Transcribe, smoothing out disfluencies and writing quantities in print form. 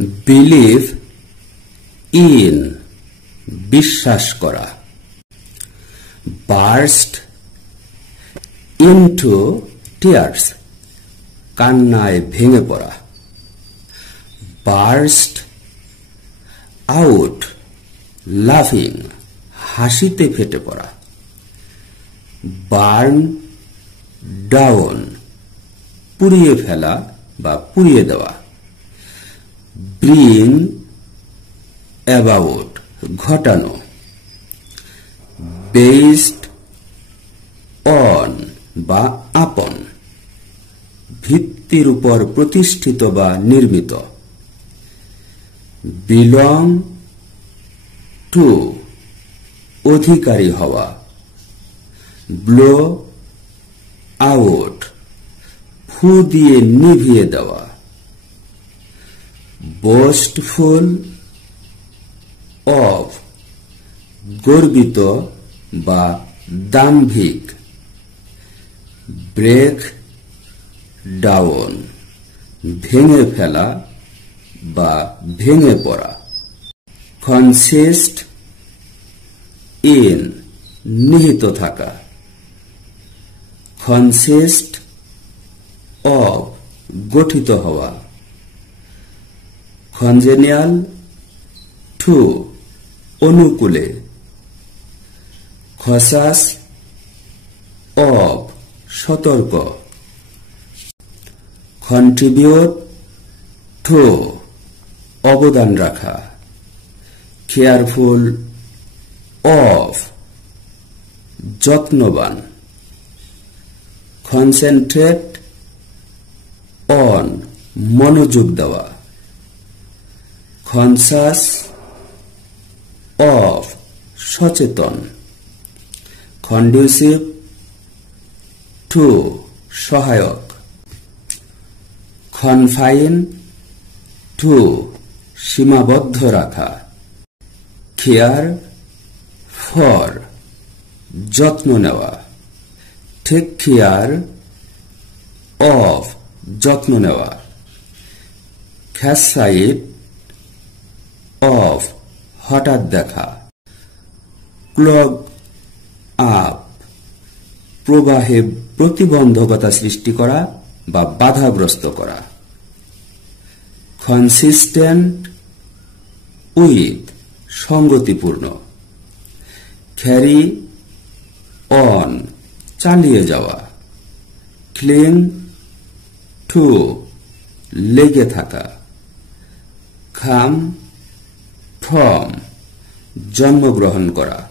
Believe in বিশ্বাস করা। Burst into tears কান্নায় ভেঙে পড়া। বার্স্ট আউট লাফিং হাসিতে ফেটে পড়া। বার্ন ডাউন পুড়িয়ে ফেলা বা পুড়িয়ে দেওয়া। ব্রিং অ্যাবাউট ঘটানো। বেসড অন বা আপন ভিত্তির উপর প্রতিষ্ঠিত বা নির্মিত। বিলং টু অধিকারী হওয়া। ব্লো আউট ফু দিয়ে নিভিয়ে দেওয়া। বোস্টফুল অফ গর্বিত বা দাম্ভিক। ব্রেক ডাউন ভেঙে ফেলা বা ভেঙে পড়া। কনসিস্ট ইন নিহিত থাকা। কনসিস্ট অফ গঠিত হওয়া। কনজেনিয়াল টু অনুকূলে। কসাস অফ সতর্ক। কন্ট্রিবিউট টু অবদান রাখা। কেয়ারফুল অফ যত্নবান। কনসেন্ট্রেট অন মনোযোগ দেওয়া। কনসাস অফ সচেতন। কন্ডিউসিভ টু সহায়ক। কনফাইন টু সীমাবদ্ধ রাখা। কেয়ার ফর যত্ন নেওয়া। টেক কেয়ার অফ যত্ন নেওয়া। খ্যাসাইট অফ হঠাৎ দেখা। ক্লগ আপ প্রবাহে প্রতিবন্ধকতা সৃষ্টি করা বা বাধাগ্রস্ত করা। কনসিস্টেন্ট উইথ সঙ্গতিপূর্ণ। ক্যারি অন চালিয়ে যাওয়া। ক্লিং টু লেগে থাকা। কাম ফ্রম জন্মগ্রহণ করা।